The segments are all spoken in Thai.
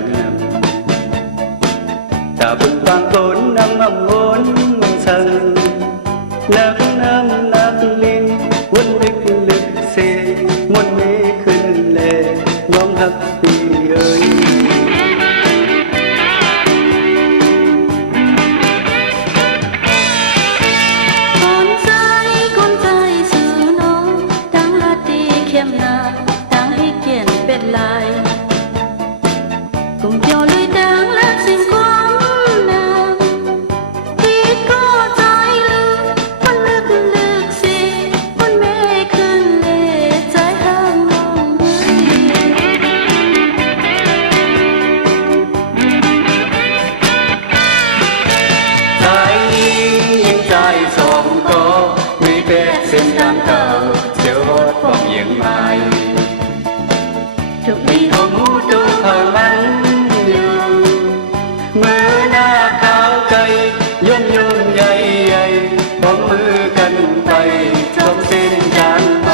ดังนำถ้าบุญบางคนนำมาวนสังนักน้ำนักลินวนลึกลึกเสมนนี้ขึ้นแลน้องฮักปีเอ้ยทุกปีของมูตูเผ่ามันอยู่มือหน้าขาวไกลย่นย่นใหญ่ใหญ่พร้อมมือกันไปจบเส้นทางไป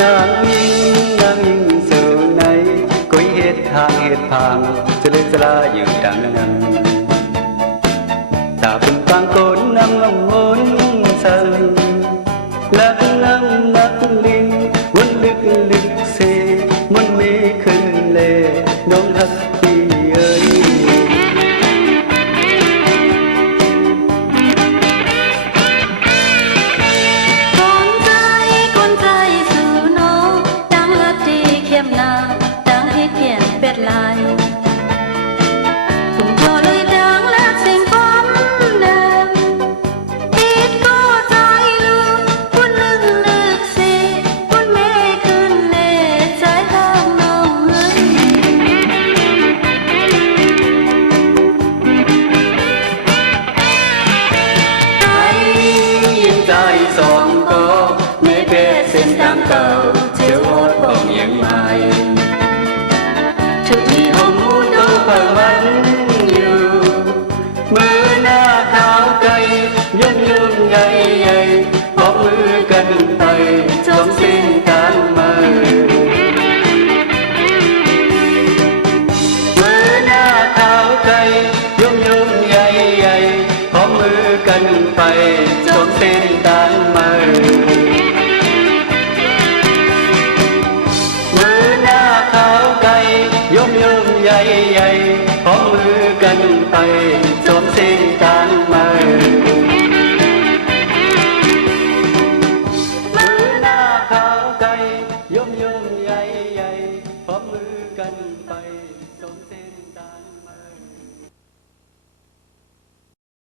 นางยิ่งสู่ไหนกุยเหตุทางเหตุพางจะเลือกสลาอยู่ดังนั้นถ้าเป็นบางคนนำมาวนสั่งลักน้ำนักลิงวนลึกลึกเสมันไม่ขึ้นเลยน้องฮักพี่เอ้ยทุกที่ของมูตูเผ่ามันอยู่มือหน้าขาวไกลย่นย่นใหญ่ใหญ่